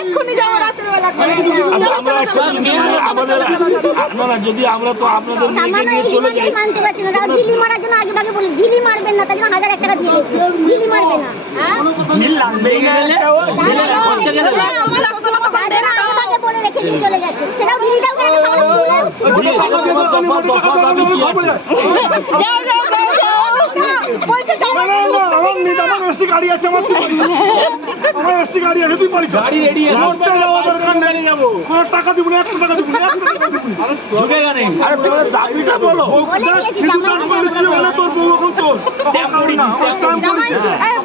এক্ষুনি যাবো রাতের বেলা করে। যদি আমরা তো আপনাদের মেয়েকে নিয়ে চলে যাই মানতে পারছি না, ঢিলি মারার জন্য আগে ভাগে বলি ঢিলি মারবেন না, তার জন্য 1000 টাকা দিয়ে দিচ্ছি, ঢিলি মারবে না। ঢিল লাগবেই না ছেলেরা খরচা গেলে আগে ভাগে বলে রেখে দিয়ে চলে যাচ্ছে, সেটাও ঢিলিটাও করে যাও যাও যাও যাও বলছে যাও না না আমার নিতে আমার এসটি গাড়ি আছে আমার আমার এসটি গাড়ি আছে তুই পারি গাড়ি রেডি আছে মোটে যাওয়া দরকার নেই যাব কোন টাকা দিব না 1 টাকা দিব না 1 টাকা দিব না ঝুঁকেগা নেই আরে তোমার দাবিটা বলো শুধু কাজ করেছি মানে তোর বউ এখন তোর স্ট্যাম্প করি না স্ট্যাম্প জামাই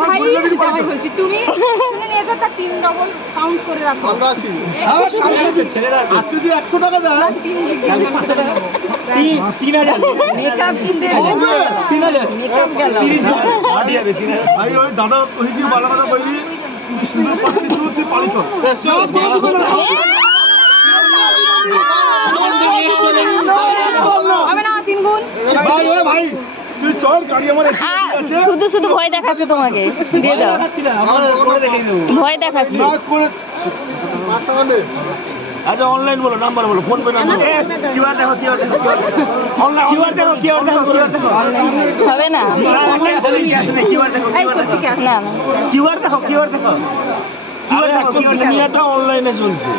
ভাই জামাই বলছি তুমি শুনে নিয়েছো তা 3 ডবল কাউন্ট করে রাখো। আমরা আছি ছেলেরা আজকে তুই 100 টাকা দেয় 3 বিক্রি করে নেবো। 3000 মেকআপ কিনতে 3000 মেকআপ গেল 30,000 ভাই ওই দাদা তুই কি ভালো কথা কইলি সুন্দর পাচ্ছি তুই পারি চল নামাজ পড়া দিবে না হবে না 3 গুণ। ভাই ওই ভাই তুই চল গাড়ি আমার এসে আছে শুধু শুধু ভয় দেখাচ্ছে তোমাকে, দিয়ে দাও, ভয় দেখাচ্ছে। না করে 5 টাকা নে আচ্ছা অনলাইন বলো নাম্বার বলো ফোন পে নাম্বার কিউআর দেখো অনলাইন কিউআর দেখো হবে না, কিউআর দেখো এই সত্যি কি আছে? না না কিউআর দেখো কিউআর দেখো দুনিয়াটা অনলাইনে চলছে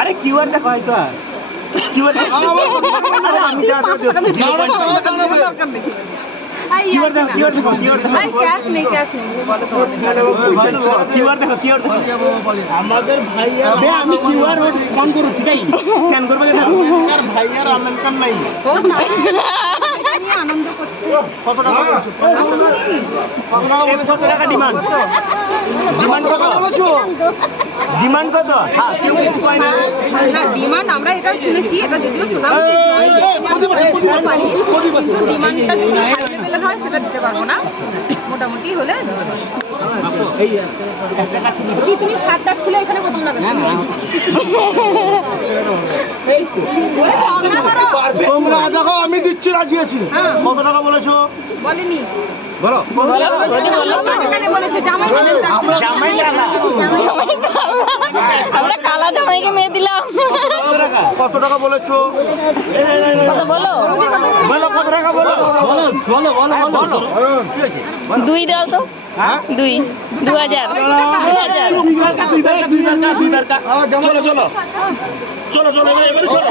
আরে কিউআর দেখো হয়তো কিউআর দেখো আরে আমি দরকার নেই। এই কিউআর দেখো কিউআর দেখো এই ক্যাশ নেই বলো তো। কিউআর দেখো আমাদের ভাইয়া বে আমি কিউআর ফোন করছি তাই স্ক্যান করবে না আর ভাইয়ার অনলাইন কাম নাই ও নিয়ে আনন্দ করছে। কত টাকা বলেছো কত টাকা বলেছো কত টাকা ডিমান্ড ডিমান্ড টাকা বলেছো ডিমান্ড কত হ্যাঁ কেউ কিছু কয় না না ডিমান্ড আমরা এটা শুনেছি, এটা যদিও শোনা উচিত নয়, দিতে পারি, কিন্তু ডিমান্ডটা যদি হাই লেভেলের হয় সেটা দিতে পারবো না, মোটামুটি হলে দিতে পারবো। এই একটা কাছে কি তুমি শার্ট খুলে এখানে কত লাগাচ্ছ? এই তো তোমরা দেখো আমি দিচ্ছি রাজি আছি হ্যাঁ। কত টাকা বলেছো বলেনি বলো বলো যদি বলো, এখানে বলেছে জামাই জামাই না আমরা কালা জামাইকে মেয়ে দিলাম। কত টাকা বলেছো কত বলো, বলো কত টাকা বলো বলো বলো বলো 2 দাও তো, হ্যাঁ 2000 চলো চলো চলো চলো চলো এবারে চলো